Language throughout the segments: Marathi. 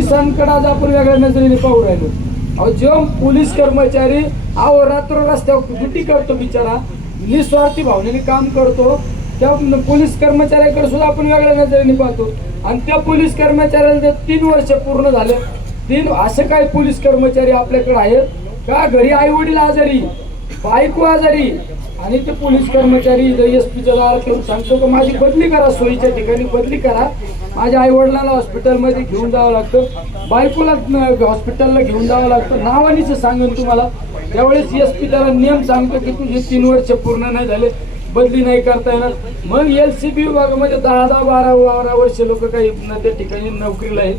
पोलिसांकडे आज आपण वेगळ्या नजरेने पाहू राहिलो. अहो जेव्हा पोलीस कर्मचारी अहो रात्र रस्त्यावर ड्युटी करतो बिचारा? निस्वार्थी भावनेने काम करतो. त्या पोलीस कर्मचाऱ्याकडे सुद्धा आपण वेगळ्या नजरेने पाहतो. आणि त्या पोलीस कर्मचाऱ्याला जर तीन वर्ष पूर्ण झाले तीन असे काय पोलीस कर्मचारी आपल्याकडे आहेत? का घरी आई वडील आजारी? बायको आजारी? आणि ते पोलीस कर्मचारी एस पीच्या दारात येऊन सांगतो का माझी बदली करा सोयीच्या ठिकाणी बदली करा. माझ्या आई वडिलांना हॉस्पिटलमध्ये घेऊन जावं लागतं. बायकोला हॉस्पिटलला घेऊन जावं लागतं. नावानीच सांगेन तुम्हाला. त्यावेळेस एस पी त्याला नियम सांगतो की तुझे तीन वर्ष पूर्ण नाही झाले. बदली नाही करता येणार. मग एल सी बी विभागामध्ये दहा दहा बारा बारा वर्ष लोक काही त्या ठिकाणी नोकरीला आहेत.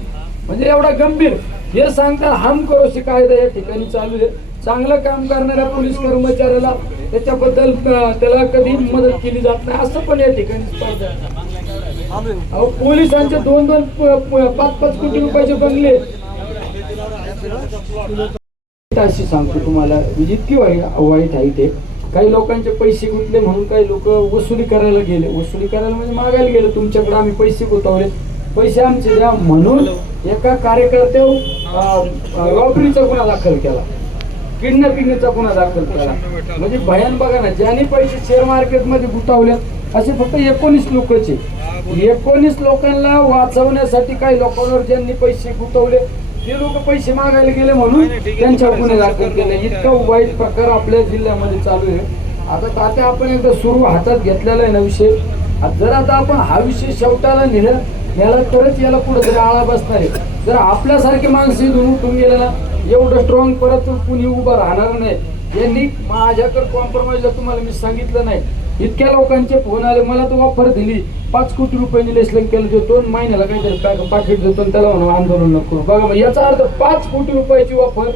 म्हणजे एवढा गंभीर. हे सांगता हम करोशी कायदा या ठिकाणी चालू आहे. चांगलं काम करणाऱ्या पोलीस कर्मचाऱ्याला त्याच्याबद्दल त्याला कधी मदत केली जात नाही असं पण या ठिकाणी अहो पोलिसांचे दोन दोन प- पाच पाच कोटी रुपयाचे बंगले. अशी सांगतो तुम्हाला म्हणजे जितकी वाईट वाईट आहे ते. काही लोकांचे पैसे गुंतले म्हणून काही लोक वसुली करायला गेले. वसुली करायला म्हणजे मागायला गेले. तुमच्याकडे आम्ही पैसे गुंतवले. पैसे आमचे द्या म्हणून एका कार्यकर्त्यावर रॉबरीचा गुन्हा दाखल केला. किडनॅपिंगचा गुन्हा दाखल केला. म्हणजे भयान बघा ना ज्यांनी पैसे शेअर मार्केटमध्ये गुंतवले असे फक्त एकोणीस लोकचे. एकोणीस लोकांना वाचवण्यासाठी काही लोकांवर ज्यांनी पैसे गुंतवले ते लोक पैसे मागायला गेले म्हणून त्यांच्यावर गुन्हे दाखल केले. इतका वाईट प्रकार आपल्या जिल्ह्यामध्ये चालू आहे. आता तात्या आपण एकदा सुरू हातात घेतलेला आहे ना विषय. जर आता आपण हा विषय शेवटाला नेला याला तरच याला पुढे तरी आळा बसणार आहे. जर आपल्यासारखे माणसं इथून उठून गेले ना एवढं स्ट्रॉंग परत कुणी उभं राहणार नाही. यांनी माझ्याकडे कॉम्प्रोमाइजला तुम्हाला मी सांगितलं नाही. इतक्या लोकांचे फोन आले मला तो ऑफर दिली. पाच कोटी रुपयांनी लेसलन केलं जे दोन महिन्याला काहीतरी पाकिट देतो आणि त्याला म्हणून आंदोलन नको करू. बघा मग याचा अर्थ पाच कोटी रुपयाची ऑफर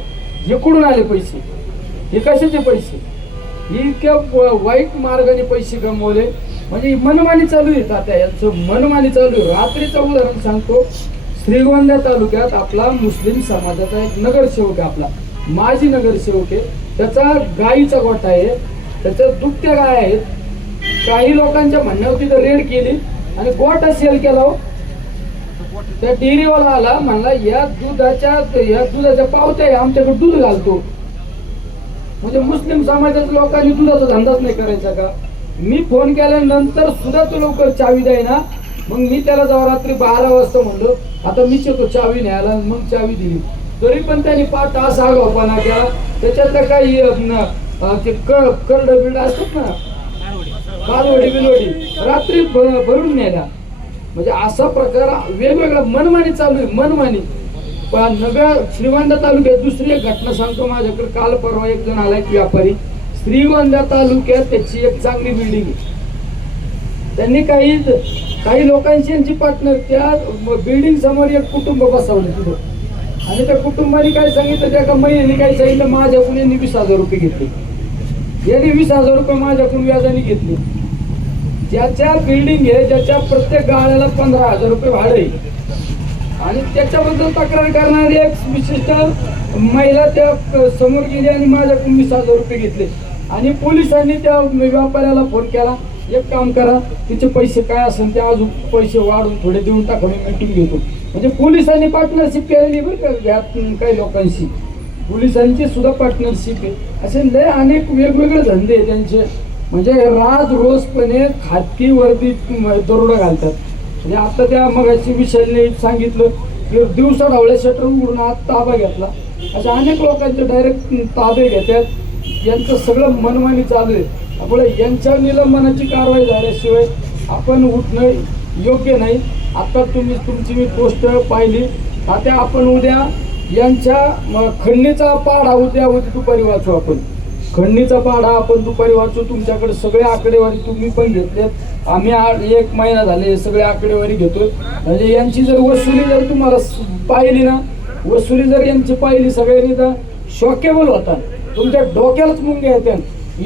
इकडून आले पैसे. हे कशाचे पैसे? इतक्या वाईट मार्गाने पैसे कमवले म्हणजे मनमानी चालू आहे तात्या यांचं. मनमानी चालू आहे. रात्रीचं उदाहरण सांगतो. श्रीगोंदा तालुक्यात आपला मुस्लिम समाजाचा एक नगरसेवक आहे आपला. माजी नगरसेवक आहे. त्याचा गाईचा गोठा आहे. त्याच्या दुभत्या गाय आहेत. काही लोकांच्या म्हणण्यावर तिथं रेड केली आणि गोठा सेल केला हो. त्या डेअरीवाला आला म्हणला या दुधाच्या या दुधाच्या पावत्या आमच्याकडे दूध घालतो. म्हणजे मुस्लिम समाजाच्या लोकांनी दुधाचा धंदाच नाही करायचा का? मी फोन केल्यानंतर सुद्धा तो लवकर चावी द्यायना मग मी त्याला जेव्हा रात्री बारा वाजता म्हणलो आता मीच येतो चावी न्यायला. मग चावी दिली. तरी पण त्यांनी पाच तास आगावपणा केला. त्याच्यातलं काही ते करड बिड असतात ना कालवडी बिलवडी रात्री भ- भरून नेल्या म्हणजे असा प्रकार वेगवेगळा मनमानी चालू आहे मनमानी. पण नगर तालुक्यात दुसरी एक घटना सांगतो माझ्याकडे. काल परवा एक जण आला एक व्यापारी. श्रीगोंदा तालुक्यात त्याची एक चांगली बिल्डिंग आहे. त्यांनी काही काही लोकांची यांची पार्टनर त्या बिल्डिंग समोर एक कुटुंब बसवलं तिथं. आणि त्या कुटुंबाने काय सांगितलं त्या कंपनीने महिन्याने काय सांगितलं माझ्याकडून यांनी वीस हजार रुपये घेतले. यांनी वीस हजार रुपये माझ्याकडून व्याजाने घेतले. ज्याच्या बिल्डिंग आहे ज्याच्या प्रत्येक गाळ्याला पंधरा हजार रुपये भाडं आहे. आणि त्याच्याबद्दल तक्रार करणारी एक विशिष्ट महिला त्या समोर गेली आणि माझ्याकडून वीस हजार रुपये घेतले. आणि पोलिसांनी त्या व्यापाऱ्याला फोन केला एक काम करा तिचे पैसे काय असेल ते अजून पैसे वाढून थोडे देऊन टाका मी मिटून घेतो. म्हणजे पोलिसांनी पार्टनरशिप केलेली बरं का काही लोकांशी. पोलिसांची सुद्धा पार्टनरशिप आहे. असे लय अनेक वेगवेगळे धंदे आहे त्यांचे. म्हणजे राज रोजपणे खाजगी वर्दी दरोडा घालतात. म्हणजे आता त्या मग विषयाने सांगितलं की दिवसा ढवळ्या शटर उडून आत ताबा घेतला. अशा अनेक लोकांचे डायरेक्ट ताबे घेतात. यांचं सगळं मनमानी चालू आहे. त्यामुळे यांच्या निलंबनाची कारवाई झाल्याशिवाय आपण उठणं योग्य नाही. आता तुम्ही तुमची मी पोस्ट पाहिली. आता आपण उद्या यांच्या खंडणीचा पाढा उद्या उद्या दुपारी वाचू आपण. खंडणीचा पाढा आपण दुपारी वाचू. तुमच्याकडे सगळे आकडेवारी तुम्ही पण घेतलेत. आम्ही आ- एक महिना झाले हे सगळे आकडेवारी घेतोय. म्हणजे यांची जर वसुली जर तुम्हाला पाहिली ना वसुली जर यांची पाहिली सगळ्यांनी तर शॉकेबल होता. तुमच्या डोक्यालाच मुंगे येते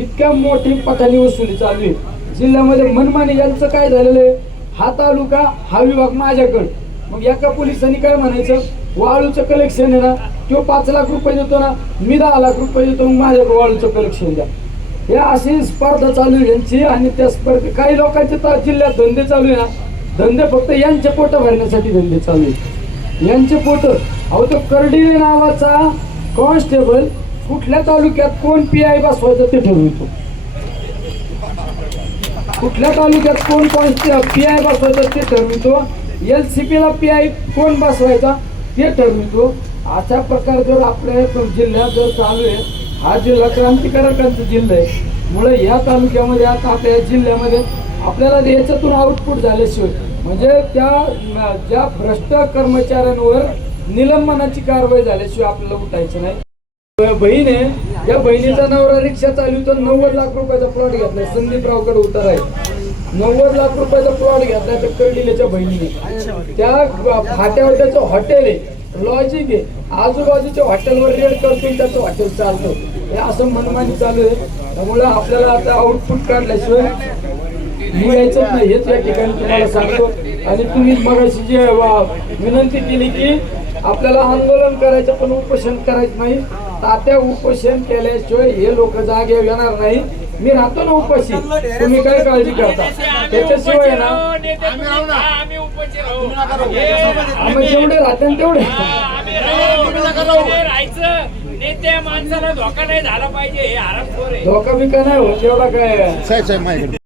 इतक्या मोठी पठाणी वसुली चालू आहे. जिल्ह्यामध्ये मनमानी यांचं काय झालेलं आहे? हा तालुका हा विभाग माझ्याकडे. मग एका पोलिसांनी काय म्हणायचं? वाळूचं कलेक्शन आहे ना तो पाच लाख रुपये देतो ना मी दहा लाख रुपये देतो मग माझ्याकडे वाळूचं कलेक्शन द्या. हे अशी स्पर्धा चालू आहे यांची आणि त्या स्पर्धे काही लोकांचे तर जिल्ह्यात धंदे चालू आहे ना. धंदे फक्त यांचे पोट भरण्यासाठी धंदे चालू आहे यांचे पोट अहो तो कर्डिले नावाचा कॉन्स्टेबल कुठल्या तालुक्यात कोण पी आय बसवायचं ते ठरवितो. कुठल्या तालुक्यात कोण कोण पी आय बसवायचं ते ठरवितो. एल सी पीला पी आय कोण बसवायचा ते ठरवितो. अशा प्रकार जर आपल्या जिल्ह्यात जर चालू आहे हा जिल्हा क्रांतिकारकांचा जिल्हा आहे. मुळे या तालुक्यामध्ये आता आपल्या जिल्ह्यामध्ये आपल्याला याच्यातून आउटपुट झाल्याशिवाय म्हणजे त्या ज्या भ्रष्ट कर्मचाऱ्यांवर निलंबनाची कारवाई झाल्याशिवाय आपल्याला उठायचं नाही. बहीण आहे त्या बहिणीचा नवरा रिक्षा चालवतो नव्वद लाख रुपयाचा प्लॉट घेतलाय. संदीपरावकडे उतार आहे. नव्वद लाख रुपयाचा प्लॉट घेतलाय त्या कर्डिलेच्या बहिणीने. त्या फाट्यावर त्याचं हॉटेल आहे. लॉजिक आहे. आजूबाजूच्या हॉटेलवर रेड करतील त्याचं हॉटेल चालतं. हे असं मनमानी चालू आहे. त्यामुळे आपल्याला आता आउटपुट काढल्याशिवाय निघायचं नाही. हेच या ठिकाणी तुम्हाला सांगतो. आणि तुम्ही मगाशी जे वा- विनंती केली की आपल्याला आंदोलन करायचं पण उपोषण करायचं नाही. तात्या उपोषण केल्याशिवाय हे लोक जागे येणार नाही. मी राहतो ना उपाशी तुम्ही काय काळजी करता? त्याच्याशिवाय ना? आम्ही जेवढे राहते तेवढे. धोका नाही झाला पाहिजे हे धोका बिका नाही होत एवढा काय? साहेब साहेब माझ्याकडे